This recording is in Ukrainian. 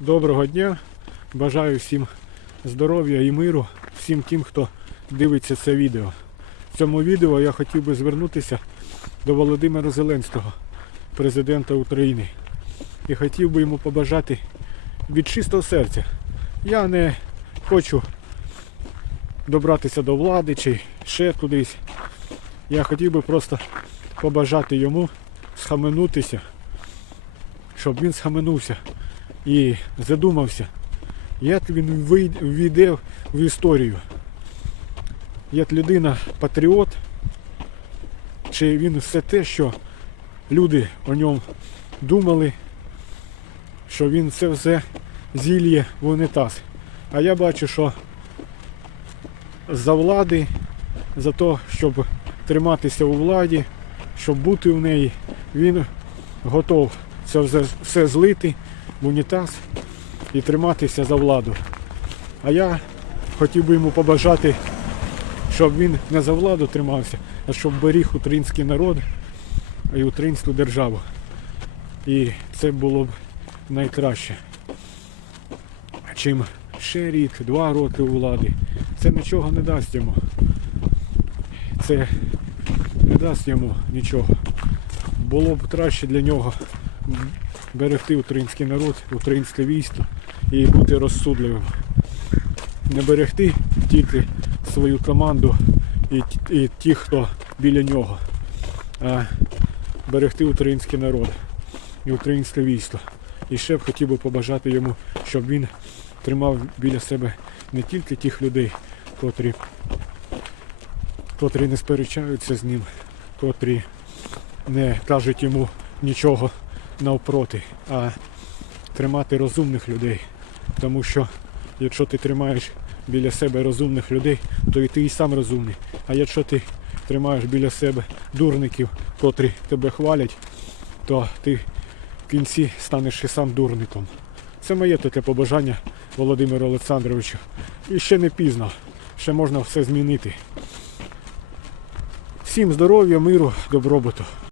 Доброго дня. Бажаю всім здоров'я і миру, всім тим, хто дивиться це відео. В цьому відео я хотів би звернутися до Володимира Зеленського, президента України. І хотів би йому побажати від чистого серця. Я не хочу добратися до влади чи ще кудись. Я хотів би просто побажати йому схаменутися, щоб він схаменувся і задумався, як він війде в історію. Як людина патріот, чи він все те, що люди о ньому думали, що він це все зільє в унітаз. А я бачу, що за влади, за те, щоб триматися у владі, щоб бути в неї, він готов це все злити в унітаз і триматися за владу. А я хотів би йому побажати, щоб він не за владу тримався, а щоб беріг український народ і українську державу. І це було б найкраще. Чим ще рік, два роки у влади. Це нічого не дасть йому. Це не дасть йому нічого. Було б краще для нього берегти український народ, українське військо і бути розсудливим. Не берегти тільки свою команду і, і ті, хто біля нього, а берегти український народ і українське військо. І ще б хотів би побажати йому, щоб він тримав біля себе не тільки тих людей, котрі, котрі не сперечаються з ним, котрі не кажуть йому нічого навпроти, а тримати розумних людей. Тому що якщо ти тримаєш біля себе розумних людей, то і ти і сам розумний. А якщо ти тримаєш біля себе дурників, котрі тебе хвалять, то ти в кінці станеш і сам дурником. Це моє таке побажання Володимиру Олександровичу. І ще не пізно, ще можна все змінити. Всім здоров'я, миру, добробуту.